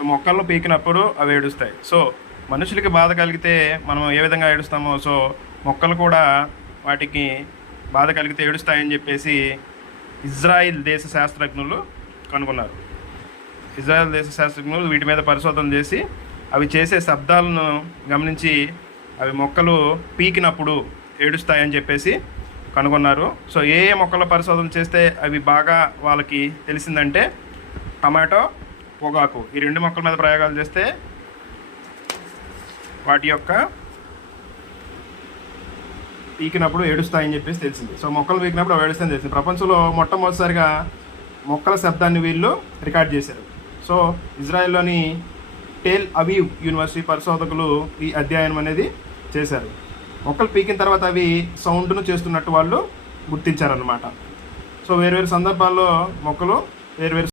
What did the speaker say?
So మొక్కలను పీకినప్పుడు అవి ఏడుస్తాయి. So మనుషులకి బాధ కలిగితే మనం ఏ విధంగా ఏడుస్తామో, సో మొక్కలు కూడా వాటికి బాధ కలిగితే ఏడుస్తాయని చెప్పేసి ఇజ్రాయిల్ దేశ శాస్త్రజ్ఞులు కనుగొన్నారు. ఇజ్రాయెల్ దేశ శాస్త్రజ్ఞులు వీటి మీద పరిశోధన చేసి అవి చేసే శబ్దాలను గమనించి అవి మొక్కలు పీకినప్పుడు ఏడుస్తాయని చెప్పేసి కనుగొన్నారు. సో ఏ ఏ మొక్కల పరిశోధన చేస్తే అవి బాగా వాళ్ళకి తెలిసిందంటే టమాటో, పొగాకు, ఈ 2 మొక్కల మీద ప్రయోగాలు చేస్తే వాటి యొక్క పీకినప్పుడు ఏడుస్తాయని చెప్పేసి తెలిసింది. సో మొక్కలు పీకినప్పుడు అవి ఏడుస్తాయని తెలిసింది. ప్రపంచంలో మొట్టమొదటిసారిగా మొక్కల శబ్దాన్ని వీళ్ళు రికార్డ్ చేశారు. సో ఇజ్రాయెల్లోని టెల్ అవీవ్ యూనివర్సిటీ పరిశోధకులు ఈ అధ్యయనం అనేది చేశారు. మొక్కలు పీకిన తర్వాత అవి సౌండ్ను చేస్తున్నట్టు వాళ్ళు గుర్తించారన్నమాట. సో వేరువేరు సందర్భాల్లో మొక్కలు వేరువేరు